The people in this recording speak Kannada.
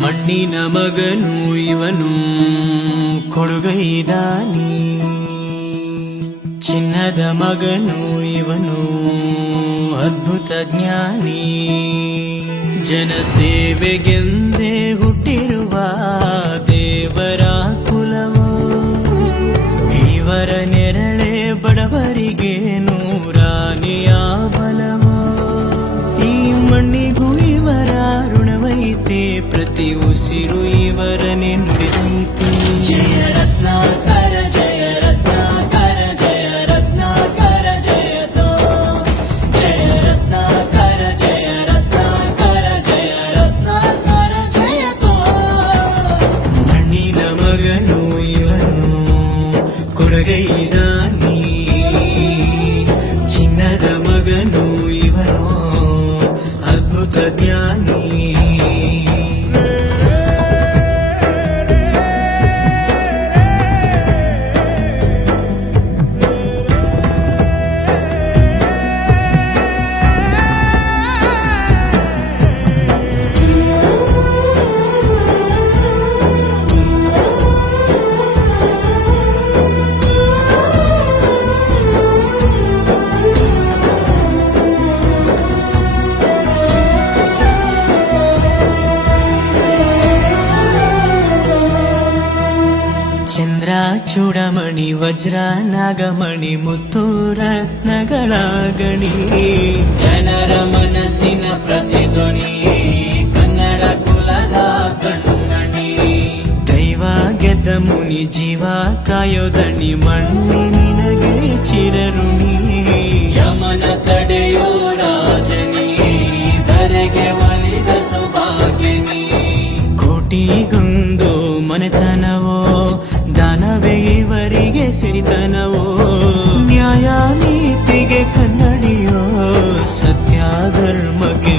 ಮಣ್ಣಿನ ಮಗನು ಇವನು ಕೊಡುಗೈದಾನಿ, ಚಿನ್ನದ ಮಗನು ಇವನು ಅದ್ಭುತ ಜ್ಞಾನಿ. ಜನಸೇವೆಗೆಂದೇ ಹುಟ್ಟಿರುವ ದೇವರ ಕುಲವೋ, ಇವರ ನೆರಳೆ ಬಡವರಿಗೆ ನೂರಾನೆಯ ಬಲವೋ. ಈ ಮಣ್ಣಿಗೂ ಇವರ ಋಣವೈತೆ, ಪ್ರತಿ ಉಸಿರು ಇವರನೆ ನುಡಿದೈತೆ. ಜಯ ರತ್ನಾಕರ ಜಯ ರತ್ನಾಕರ ಜಯ ರತ್ನಾಕರ ಜಯತೋ, ಜಯ ರತ್ನಾಕರ ಜಯ ರತ್ನಾಕರ ಜಯ ರತ್ನಾಕರ ಜಯತೋ. ಮಣ್ಣಿನ ಮಗನು ಇವನು ಕೊಡುಗೈದಾನಿ, ಚಿನ್ನದ ಮಗನು ಇವನು ಅದ್ಭುತ ಜ್ಞಾನಿ. ಚಂದ್ರ ಚೂಡಮಣಿ ವಜ್ರ ನಾಗಮಣಿ ಮುತ್ತು ರತ್ನಗಳ ಗಣಿ, ಜನರ ಮನಸ್ಸಿನ ಪ್ರತಿಧ್ವನಿ ಕನ್ನಡ ಕುಲದ ಕಣ್ಣಣಿ. ದೈವ ಗೆದ್ದ ಮುನಿ ಜೀವ ಕಾಯೋದಣಿ, ಮಣ್ಣಿ ನಿನಗೆ ಚಿರಋಣಿ. ಯಮನ ತಡೆಯೋ ರಾಜನಿ, ಧರೆಗೆ ಒಲಿದ ಸೌಭಾಗ್ಯನಿ. ಕೋಟಿಗೊಂದು ಮನೆತನವೋ, ದಾನವೇ ಇವರಿಗೆ ಸಿರಿತನವೋ. ನ್ಯಾಯ ನೀತಿಗೆ ಕನ್ನಡಿಯೋ, ಸತ್ಯ ಧರ್ಮಕ್ಕೆ